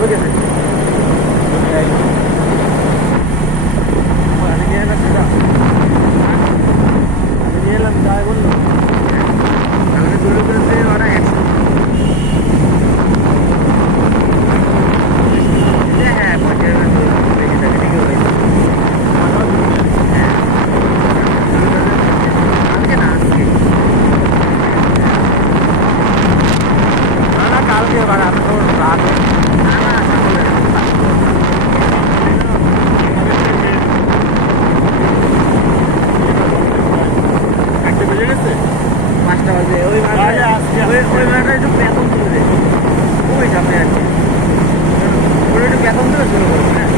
কবে গেছে আমি নিয়ে এলাম সেটা আমি নিয়ে এলাম যাই বললো আমি দুটো করে ওরা একশো হ্যাঁ পঞ্চাশ কালকে বাড়া আমি তো রাত পাঁচটা বাজে ওই ওই মাঠটা একটু বেতন তুলে দেয় ওই সামনে আছে ওটা একটু বেতন তুলে শুরু করবো হ্যাঁ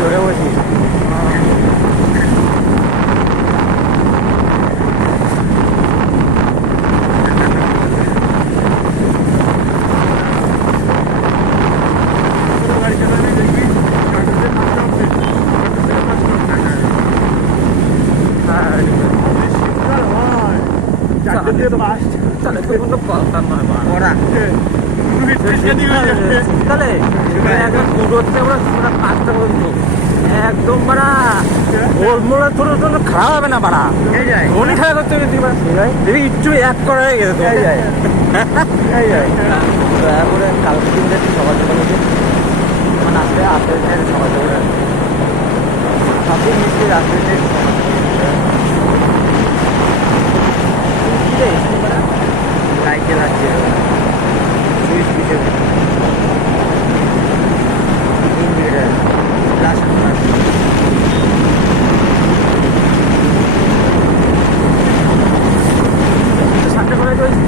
ধরে বসি তাহলে তো কোনো কথা নয় ওরা তাহলে একদম পুরো হচ্ছে ওরা 5টা পর্যন্ত একদম বাড়া গোলমোড়া ছোটো ছোটো খারাপ হবে না বাড়া মনে খারাপ করতে দেখবি ইচ্ছু এক করা হয়ে গেছে তারপরে কালকে দিনটা সকাল সকাল মানে আসলে আসলে সকাল সকাল সবই মিষ্টি আসলে সাইকেল আছে সুইচ দিতে লাস্ট সাতটা করে চলছি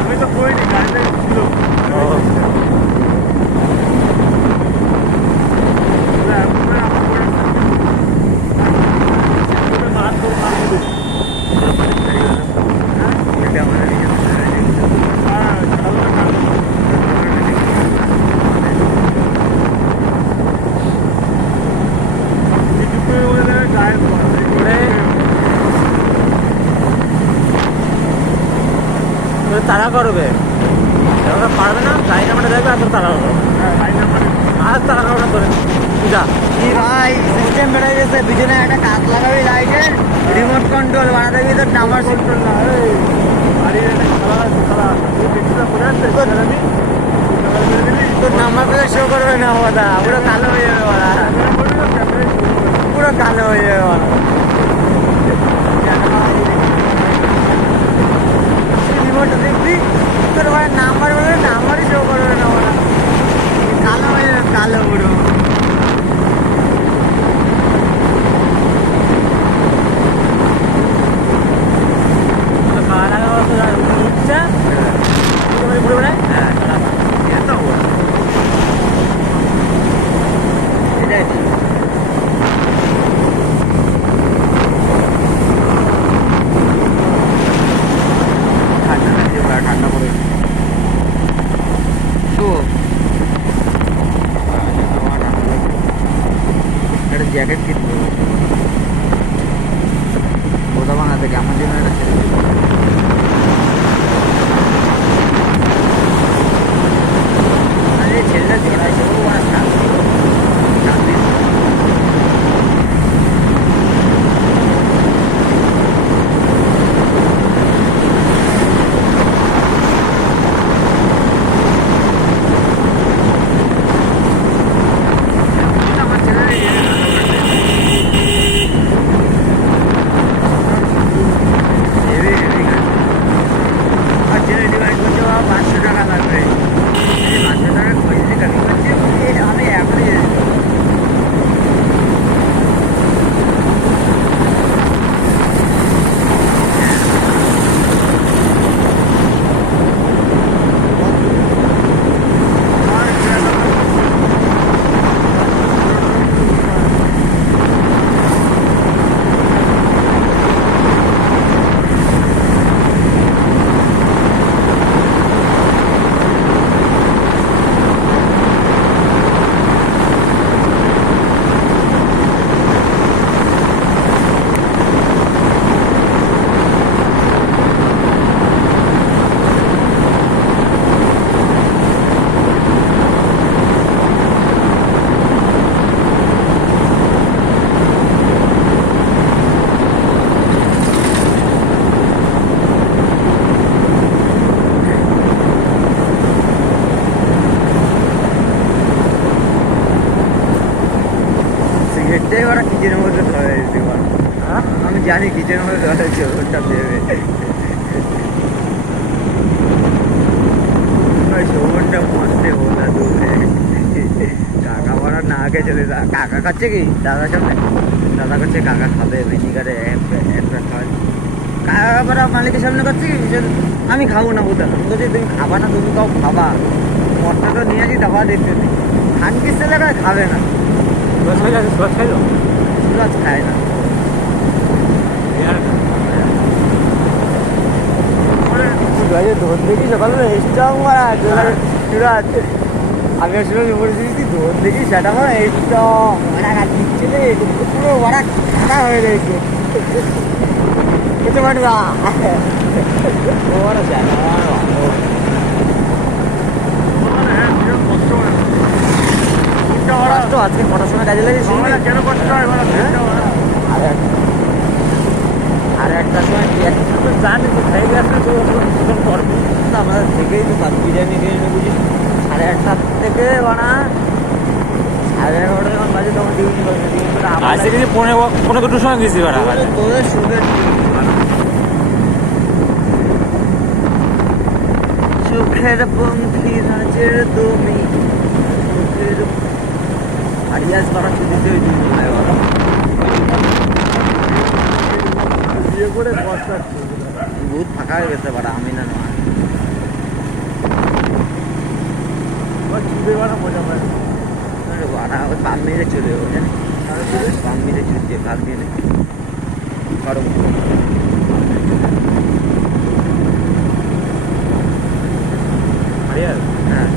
আমি তো করিনি গাড়িটা ছিল তারা করবে ওরা পারবে না লাইন নাম্বারটা দেখবে আর তারা করবে আর তারা করবে ধরে যা কি ভাই সিস্টেম বেড়ে গেছে পিছনে একটা কাজ লাগাবি লাইটের রিমোট কন্ট্রোল বাড়াতে গিয়ে তোর নাম্বার কন্ট্রোল না তোর নাম্বার প্লেট শো করবে না ওটা পুরো কালো হয়ে যাবে ওরা পুরো কালো হয়ে যাবে ওরা রিমোটটা দেখবি তোর ভাই নাম্বার বলে নাম্বারই শো করবে না ওরা কালো হয়ে যাবে কালো পুরো খাওয়া দাওয়া উঠছে পুরো বেড়ায় হ্যাঁ এটাই ঠান্ডা পড়ে একটা জ্যাকেট কিনবো ওটা বানাতে আমার জন্য একটা পিঠের মধ্যে ধরে চোরটা দেবে শোভনটা মস্তে বলা দূরে কাকা বড় না আগে চলে যা কাকা খাচ্ছে কি দাদার সামনে দাদা করছে কাকা খাবে বেশি করে একটা খাওয়া কাকা বড় মালিকের সামনে করছে কি আমি খাবো না বুঝলাম আমি বলছি তুমি খাবা না তুমি কাউ খাবা মটটা নিয়ে আসি দাবা দেখতে খানকির ছেলে খাবে না সুরাজ খায় না ধন দেখি সকালে স্ট্রং মারা সুরাজ আমি আসলে বলেছি ধন দেখি সেটা মারা স্ট্রং ওরা দিচ্ছে রে পুরো ওরা খাটা হয়ে গেছে বুঝতে পারবা ওরা জানা আজকে কটার সময় কাজে লাগে কেন কষ্ট হয় আর একটা সময় জানি তো খাই আসলে তো করবে আমাদের থেকেই তো বিরিয়ানি বুঝি 8:30 থেকে বানা 11:30 যখন বাজে তখন ডিউটি করছে আজকে কিন্তু 15-2 সময় গেছি তোদের সুখের সুখের পঙ্খী রাজের তুমি সুখের আরিয়াজ করা ছুটিতে বিয়ে করে বহুত ফাঁকা হয়ে গেছে বাড়া আমি না নয় মজা পায় বাড়া ওই পাম মেরে চলে যাবো জানি পাম মেরে ছুটছে ভাগ দিয়ে কারো হ্যাঁ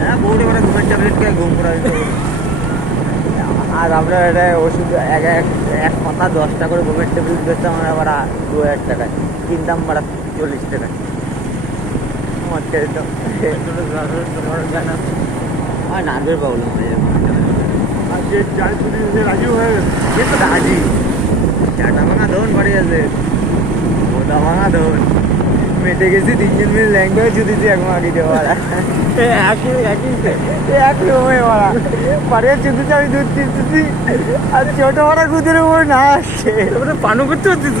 হ্যাঁ বউরে মানে ঘুমের ট্যাবলেট খেয়ে ঘুম করা আর আমরা এটা ওষুধ এক কথা 10টা করে ঘুমের ট্যাবলেট বেচতাম আমরা আবার 2000 টাকায় কিনতাম আবার 40 টাকায় মদ খেয়ে দিতাম আর নার্ভের প্রবলেম হয়ে যাবে রাজি হয়ে গেছে রাজি চাটা ভাঙা ধন বাড়ি আছে মোটা ভাঙা ধন মেটে গেছি 3 জন মিলে ল্যাংটা জুতেছি এখন আগে দেওয়া একই সময় মারা পাড়িয়ে জুতেছি আমি দুধ চিনতেছি আর ছোট মারা গুদের উপর না আসছে পানু করতে হচ্ছিস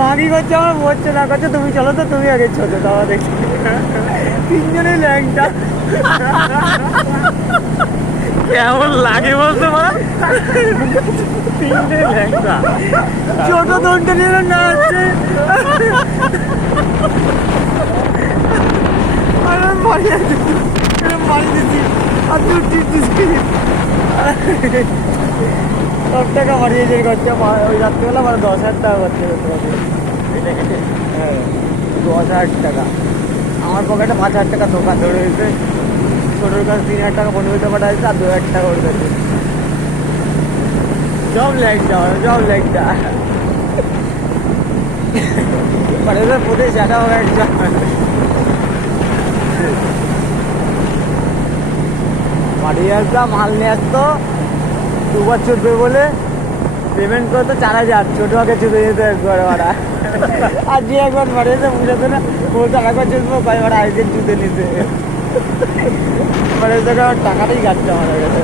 মা কি করছে আমার বলছে না করছে তুমি চলো তো তুমি আগে ছোট দাবা দেখছি 3 জনের ল্যাংটা কেমন লাগে বলতে মা 3টে ল্যাংটা ছোট দনটা নিয়ে না আসছে মারি দিচ্ছি আর দুধ চিনতেছি সব টাকা মারিয়েছে খরচা ওই রাত্রিবেলা আমার 10,000 টাকা খরচা করতে হবে হ্যাঁ 10,000 টাকা আমার পকেটে 5,000 টাকা দোকান ধরে হয়েছে ছোটোর কাছে 3,000 টাকা 15 টাকা পাঠাইছে আর 2,000 টাকা ওর কাছে সব ল্যাংটা পাঠাইছে প্রতি সেটাও একটা পাঠিয়ে আসতাম মাল নিয়ে আসতো 2 বার ছুটবে বলে পেমেন্ট করতো 4,000 ছোটো আগে ছুটে যেত একবার ভাড়া আর যে একবার বাড়িয়েছে বুঝাতো না বলতো একবার ছুটবো কয় ভাড়া আজকে ছুটে নিতে মানে আমার টাকাটাই কাটছে আমার কাছে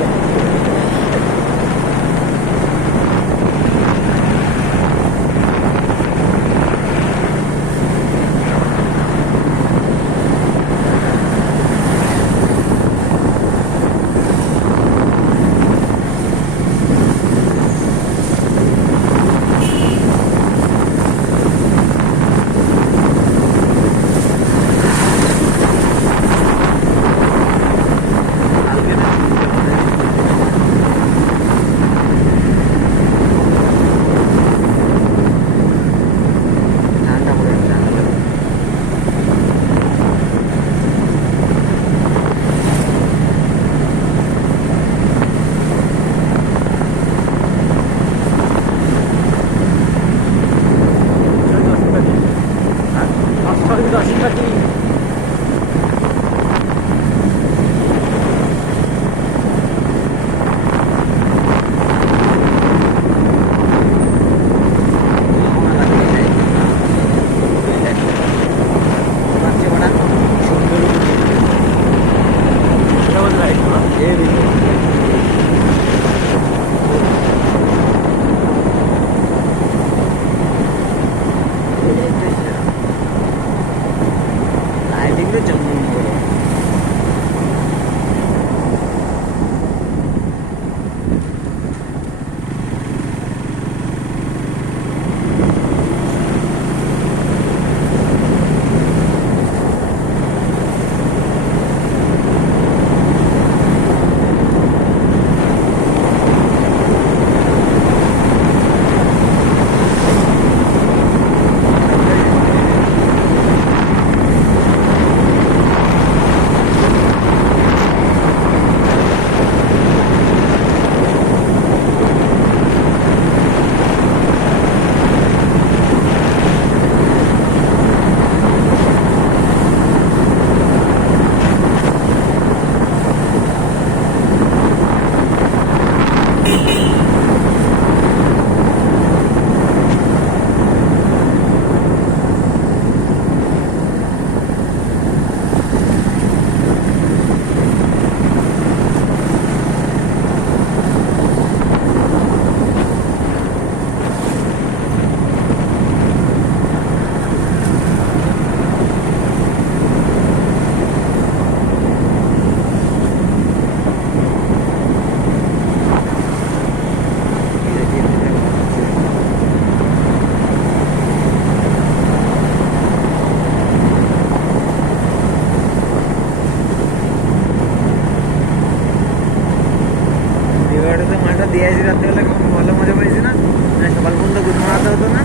দিয়ে আসি রাত্রেবেলা কেমন ভালো মজা পেয়েছি না, মানে সকাল পর্যন্ত গুড মারাতে হতো না,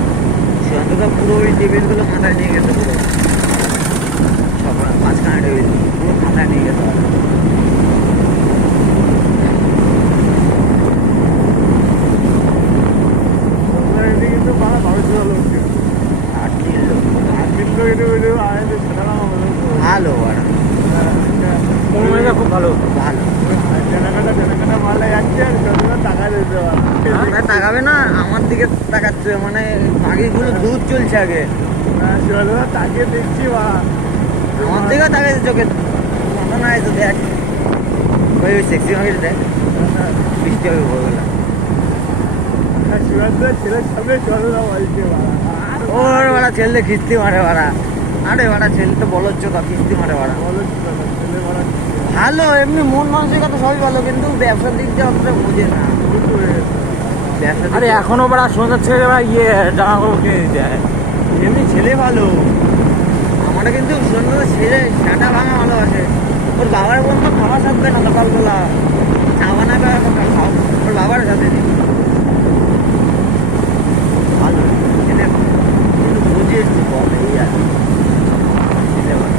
সীমান্ত তো পুরো ওই টেবিলগুলো মাথায় নিয়ে গেছে পুরো সকাল 5খানা টেবিল পুরো মাথায় নিয়ে গেছে কিন্তু বাড়া ভালো লোক ছিল। 8 লোক ভালো ওরা পনেরো খুব ভালো। ভালো কেনাকাটা মালা যাচ্ছে আর যতটা টাকা দিতে আমরা তাকাবে না আমার দিকে তাকাচ্ছে, মানে পাখিগুলো দুধ চলছে আগে যতটা তাকিয়ে দেখছি বা আমার দিকেও তাকাচ্ছে চোখে মাথা নাই তো দেখ ওই সেক্সি মার্কেট দেখ বৃষ্টি হবে ভোরবেলা শিবাজদার ছেলের সামনে চলো না বলছে ওর ওরা ছেলে খিস্তি মারে ওরা, আরে ওরা ছেলে তো বলো চোখা খিস্তি মারে ওরা বলো ছেলে মারা ভালো, এমনি মন মানসিকতা সবই ভালো, কিন্তু ব্যবসার দিক দিয়ে অতটা বোঝে না ব্যবসার দিক আরে দিয়ে- এখনো বড়া সন্ধ্যার ছেলে বা ইয়ে জামা কাপড় কিনে দিতে হয়। এমনি ছেলে ভালো, আমরা কিন্তু সুন্দর ছেলে সেটা ভাঙা ভালোবাসে, ওর বাবার বন্ধু খাওয়া থাকবে না সকালবেলা চা বানাবে আর খাও ওর বাবার সাথে দিন ভালো ছেলে, কিন্তু বুঝে একটু কম এই আর ছেলে ভালো।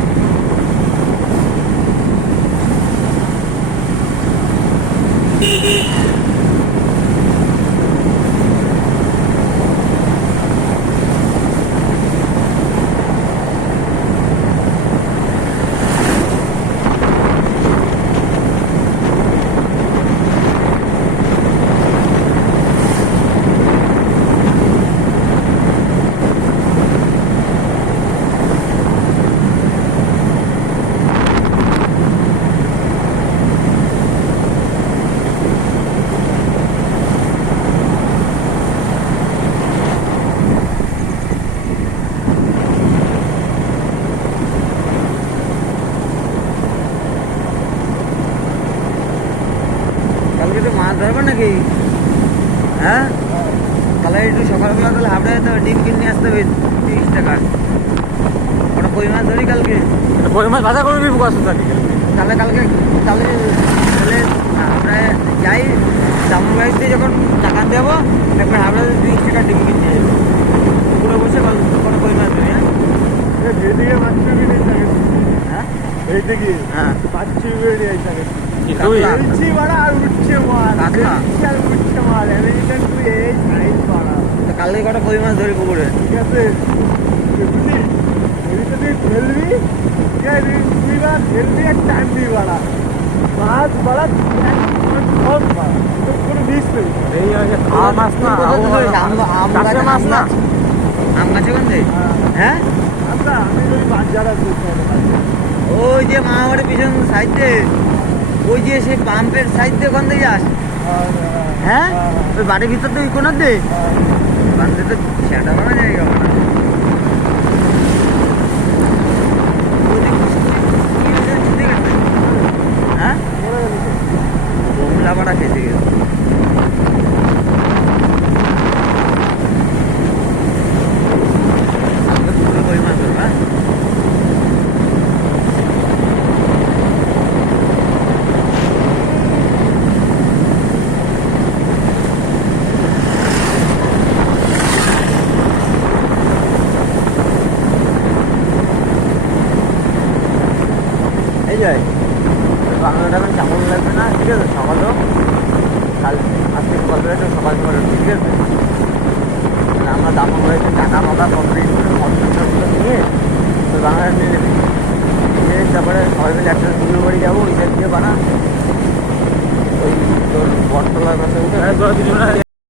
কালকে তো মাছ ধরবে নাকি? হ্যাঁ তাহলে একটু সকালবেলা তাহলে হাবড়ে যেতে হবে, ডিম কিনে আসতে হবে 30 টাকা, ওটা কই মাছ ধরি কালকে, কই মাছ ভাজা করবি বসে থাকি। তাহলে কালকে তাহলে তাহলে আমরা যাই জামুর বাড়িতে যখন টাকা দেবো একবার হাবড়ে 30 টাকা ডিম কিনতে যাবো, পুকুরে বসে কোনো কই মাছ ধরি। যেদিকে মাছটা কিনে থাকে হ্যাঁ এইদিকে হ্যাঁ পাচ্ছি বেরিয়ে থাকে তুই কাতলা। বলছি বাড়া আর উঠছে মাল কাতলা। বলছি আর উঠছে মাল আমেরিকান তুই এই সাইজ বাড়া তো কালকে কটা কই মাছ ধরি পুকুরে, ঠিক আছে বুঝলি এদিকে তুই ফেলবি ঠিক আছে তুই বা ফেলবি আর টানবি বাড়া মাছ বাড়া সব বাড়া তোর কোনো মিস নেই এই হচ্ছে খাওয়া মাছ না, চাষের মাছ না। আম গাছে গন্ধে হ্যাঁ আমরা আমি যদি বাজারা ওই যে মামাবাড়ির পিছন সাইডে ওই যে সেই পাম্পের সাইড দিয়ে ওখান থেকে যাস, হ্যাঁ ওই বাড়ির ভিতর তো ওই কোনার দে বান্ধে তো সেটা বানা জায়গা বানা হ্যাঁ কমলা পাড়া খেতে গেছে আজকে পুরো কই মাছ ধরবা এই যায় বাংলাটা এখন কেমন লাগবে না, ঠিক আছে সকালেও কাল আজকে সকালবেলা একটু সকাল সকাল ঠিক আছে মানে আমরা দামন হয়েছে টাকা মাথা কমপ্লিট করে কমপ্লিট নিয়ে তো বাংলাটা নিয়ে নেবে নিয়ে তারপরে সবাই মিলে একটা দুপুর বাড়ি যাবো ওই সাইড দিয়ে বানা ওই তোর বটতলার কাছে উঠে